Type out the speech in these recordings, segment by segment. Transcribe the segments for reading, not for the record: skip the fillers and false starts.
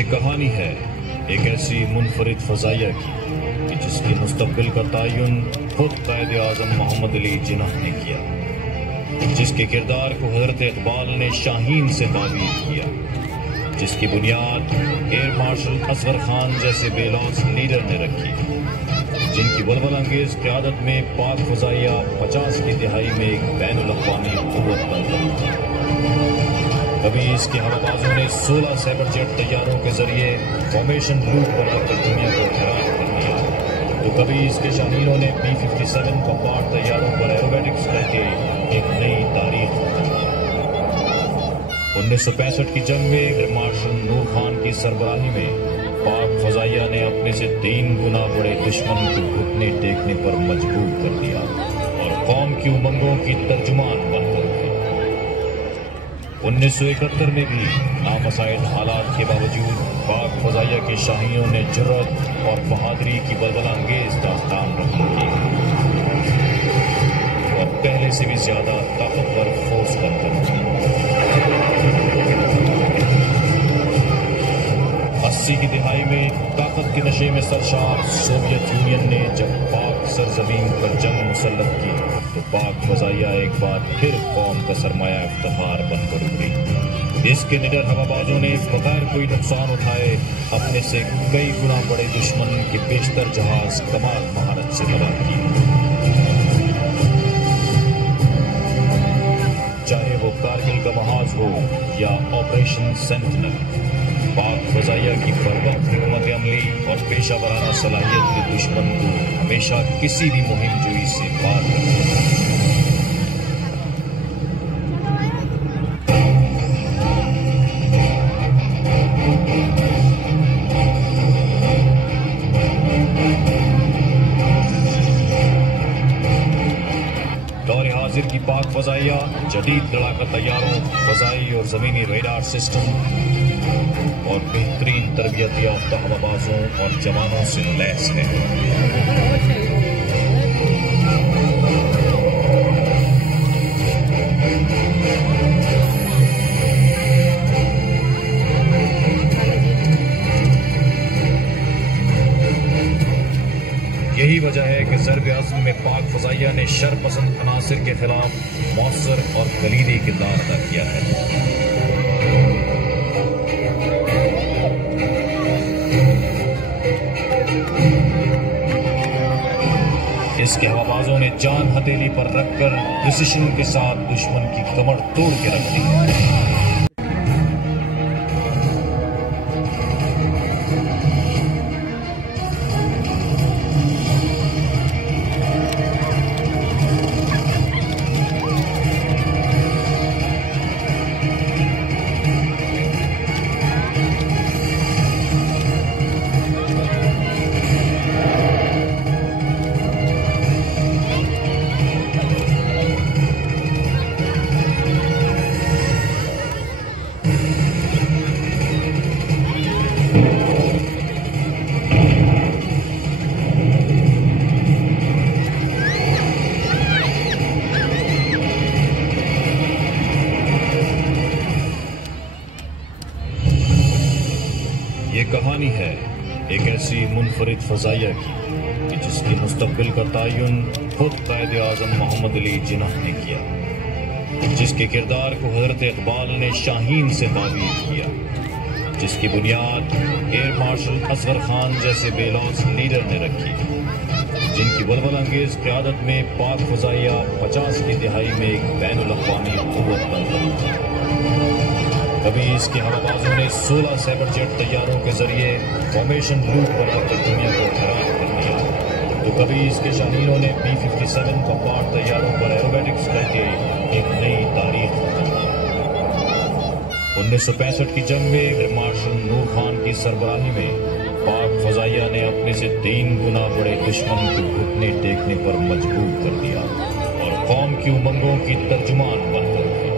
ये कहानी है एक ऐसी मुनफरिद फ़ज़ाइया की कि जिसकी मुस्तक़बिल का तयन खुद क़ायद आज़म मोहम्मद अली जिन्नाह ने किया, जिसके किरदार को हज़रत इक़बाल ने शाहीन से ताबीर किया, जिसकी बुनियाद एयर मार्शल असगर खान जैसे बेलौस लीडर ने रखी, जिनकी वलवल अंगेज क़यादत में पाक फ़ज़ाइया 50 की दिहाई में एक बैनुल-अक़वामी क़ुव्वत बन गई थी। कभी इसके हवाबाजों ने 16 साइबर जेट तैयारों के जरिए फॉर्मेशन लूप बनाकर दुनिया को हैरान कर दिया, तो कभी इसके शाहीनों ने B-57 बमबार तैयारों पर एरोबेटिक्स करके एक नई तारीख बनाई। 1965 की जंग में एयर मार्शल नूर खान की सरबराही में पाक फ़ज़ाइया ने अपने से 3 गुना बड़े दुश्मन को घुटने टेकने पर मजबूर कर दिया और कौम की उमंगों की तर्जुमान बनकर उठे। 1971 में भी नामसाइद हालात के बावजूद पाक फ़ज़ाइया के शाहियों ने जुर्रत और बहादुरी की बलबलांगेज दास्तान रखी और पहले से भी ज्यादा ताकतवर फोर्स बनकर उठी। 80 की दिहाई में ताकत के नशे में सरशार सोवियत यूनियन ने जब पाक सरजमीन पर जंग मुसल्लत की, तो पाक फ़ज़ाइया एक बार फिर कौम का सरमाया इफ्तिखार बनकर उभरी। इसके निडर हवाबाजों ने बगैर कोई नुकसान उठाए अपने से कई गुना बड़े दुश्मन के बेशतर जहाज कमाल महारत से तबाह किए। चाहे वो कारगिल का महाज हो या ऑपरेशन सेंटिनल, पाक फ़ज़ाइया की बरवक्त हिकमत अमली और पेशा वराना सलाहियत के दुश्मन को हमेशा किसी भी मुहिम जोई से पार करते। दौरे हाजिर की पाक फ़ज़ाइया जदीद लड़ाका तैयारों, फ़ज़ाई और ज़मीनी रेडार सिस्टम और बेहतरीन तरबियत याफ्ता हवाबाजों और जवानों से लैस है। यही वजह है कि ज़र्ब-ए-अज़्म में पाक फ़ज़ाइया ने शरपसंद अनासिर के खिलाफ मौसर और कलीदी किरदार अदा किया है। इसके हवाबाजों ने जान हथेली पर रखकर प्रिसिशन के साथ दुश्मन की कमर तोड़ के रख दी। ये कहानी है एक ऐसी मुनफरिद फ़ज़ाइया की कि जिसकी मुस्तक़बिल का तयन खुद क़ायद आज़म मोहम्मद अली जिन्नाह ने किया, जिसके किरदार को हज़रत इक़बाल ने शाहीन से ताबीर किया, जिसकी बुनियाद एयर मार्शल असगर खान जैसे बेलौस लीडर ने रखी, जिनकी वलवल अंगेज क़यादत में पाक फ़ज़ाइया 50 की दिहाई में एक बैनुल-अक़वामी क़ुव्वत बन गई थी। कभी इसके हवाबाजों ने 16 साइबर जेट तैयारों के जरिए फॉर्मेशन लूप बनाकर दुनिया को हैरान कर दिया, तो कभी इसके शाहीनों ने B-57 बमबार तैयारों पर एरोबेटिक्स करके एक नई तारीख बनाई। 1965 की जंग में एयर मार्शल नूर खान की सरबराही में पाक फ़ज़ाइया ने अपने से 3 गुना बड़े दुश्मन को घुटने टेकने पर मजबूर कर दिया और कौम की उमंगों की तर्जुमान बनकर उठे।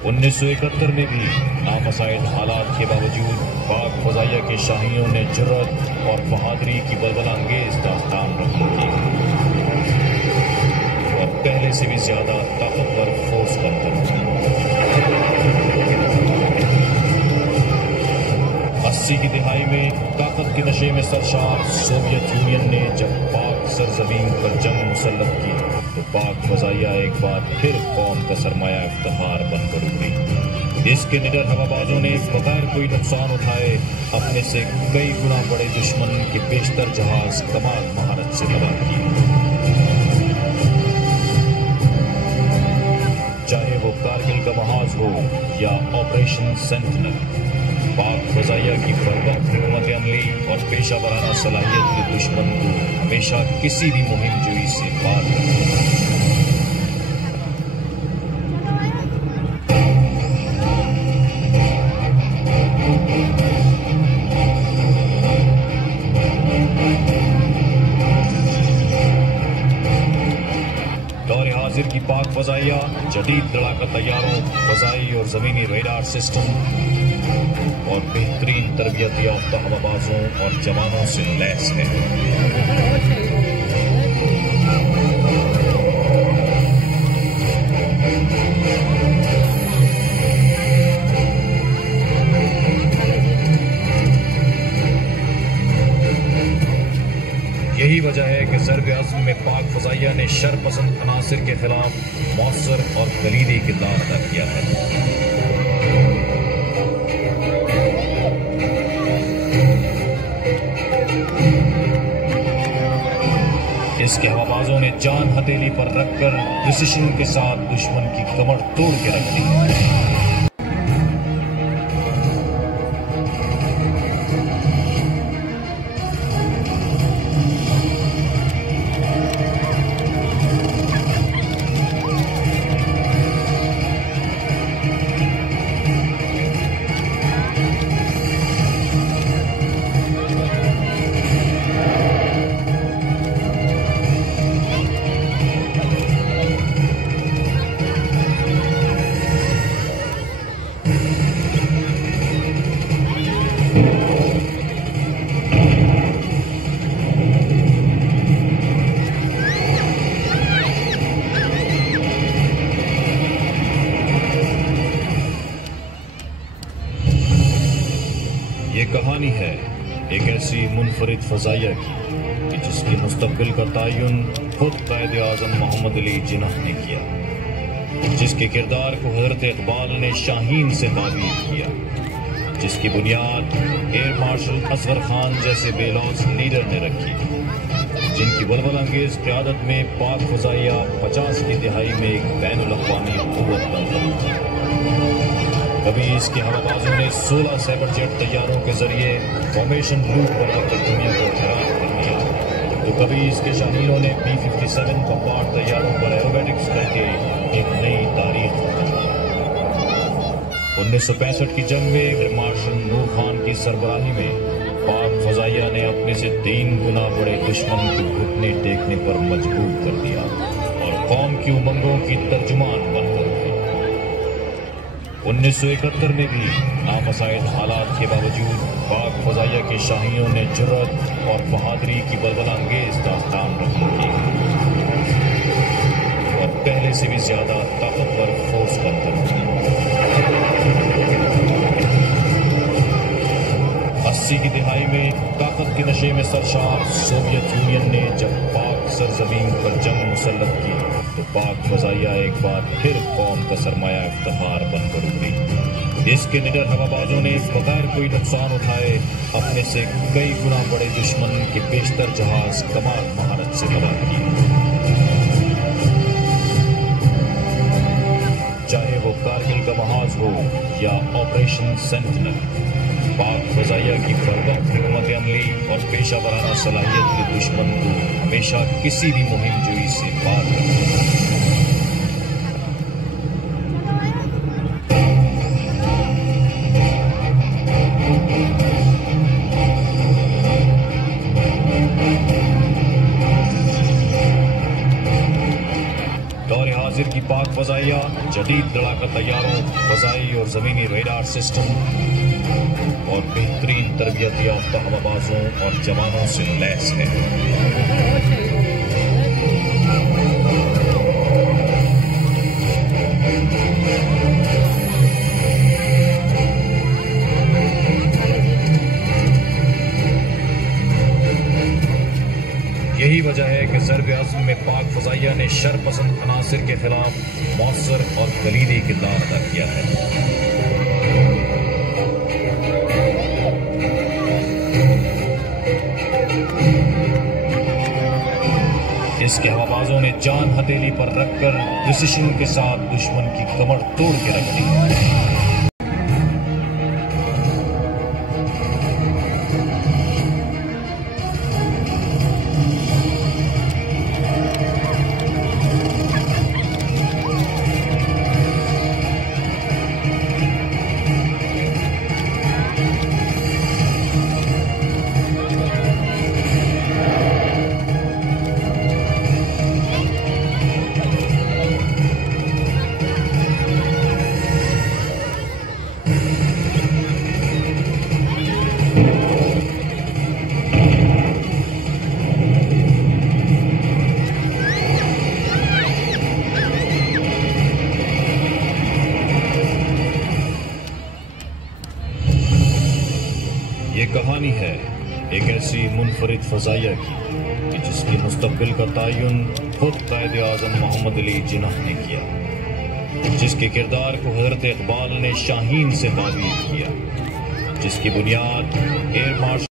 1971 में भी नामसाइद हालात के बावजूद पाक फ़ज़ाइया के शाहियों ने जुर्रत और बहादुरी की बलबलांगेज दास्तान रखी और पहले से भी ज्यादा ताकतवर फोर्स बनकर उठी। 80 की दिहाई में ताकत के नशे में सरशार सोवियत यूनियन ने जब पाक सरजमीन पर जंग मुसल्लत की तो पाक फजाइया एक बार फिर कौम का सरमाया इफ्तिखार बनकर उभरी। इसके निडर हवाबाजों ने बगैर कोई नुकसान उठाए अपने से कई गुना बड़े दुश्मन के बेशतर जहाज कमाल महारत से तबाह किए। चाहे वो कारगिल का महाज हो या ऑपरेशन सेंटिनल, पाक फजाइया की बरवक्त हिकमत अमली और पेशा वराना सलाहियत के दुश्मन को हमेशा किसी भी मुहिम जोई से पार करती। की पाक फजाइया जदीद लड़ाका तैयारों, फजाई और जमीनी रेडार सिस्टम और बेहतरीन तरबियत याफ्ता हवाबाजों और जवानों से लैस है। यही वजह है कि ज़र्ब-ए-अज़्म में पाक फजाइया ने शरपसंद अनासिर के खिलाफ मौसर और कलीदी किरदार अदा किया है। इसके हवाबाजों ने जान हथेली पर रखकर प्रिसिशन के साथ दुश्मन की कमर तोड़ के रख दी। ये कहानी है एक ऐसी मुनफरिद फजाइया की कि जिसकी मुस्तकबिल का तयन खुद कायद-ए-आज़म मोहम्मद अली जिन्नाह ने किया, जिसके किरदार को हजरत इकबाल ने शाहीन से ताबीर किया, जिसकी बुनियाद एयर मार्शल असगर खान जैसे बेलौस लीडर ने रखी, जिनकी वल्वल-अंगेज क़यादत में पाक फजाइया 50 की दिहाई में एक बैनुल-अक़वामी क़ुव्वत बन गई। कभी इसके हवाबाजों ने 16 साइबर जेट तैयारों के जरिए फॉर्मेशन लूप बनाकर दुनिया को हैरान कर दिया, तो कभी इसके शाहीनों ने B-57 बमबार तैयारों पर एरोबेटिक्स करके एक नई तारीख रची। 1965 की जंग में एयर मार्शल नूर खान की सरबराही में पाक फजाइया ने अपने से 3 गुना बड़े दुश्मन को घुटने टेकने पर मजबूर कर दिया और कौम की उमंगों की तर्जुमान बनकर उठी। 1971 में भी नामसाइद हालात के बावजूद पाक फजाइया के शाहियों ने जुर्रत और बहादुरी की बलबलांगेज दास्तान रखी की और पहले से भी ज्यादा ताकतवर फोर्स बनकर उठी। 80 की दिहाई में ताकत के नशे में सरशार सोवियत यूनियन ने जब पाक सरजमीन पर जंग मुसल्लत की तो पाक फजाइया एक बार फिर कौम का सरमाया इफ्तिखार बनकर उभरी। इसके निडर हवाबाजों ने बगैर कोई नुकसान उठाए अपने से कई गुना बड़े दुश्मन के बेशतर जहाज कमाल महारत से तबाह किए। चाहे वो कारगिल का महाज हो या ऑपरेशन सेंटिनल, पाक फजाइया की बरवक्त हिकमत अमली और पेशा वराना सलाहियत के दुश्मन को हमेशा किसी भी मुहिम जोई से पार करती। की पाक फजाइया जदीद लड़ाका तैयारों, फजाई और जमीनी रेडार सिस्टम और बेहतरीन तरबियत याफ्ता हवाबाजों और जवानों से लैस है। ज़र्ब अज़्म में पाक फ़ज़ाइया ने शर पसंद अनासिर के खिलाफ मौसर और कलीदी किरदार अदा किया है। इसके हवाबाजों ने जान हथेली पर रखकर प्रिसिशन के साथ दुश्मन की कमर तोड़ के रख दी। ये कहानी है एक ऐसी मुनफरिद फ़ज़ाइया की कि जिसकी मुस्तक़बिल का तयन खुद क़ायद आज़म मोहम्मद अली जिन्नाह ने किया, जिसके किरदार को हज़रत इक़बाल ने शाहीन से ताबीर किया, जिसकी बुनियाद एयर मार्शल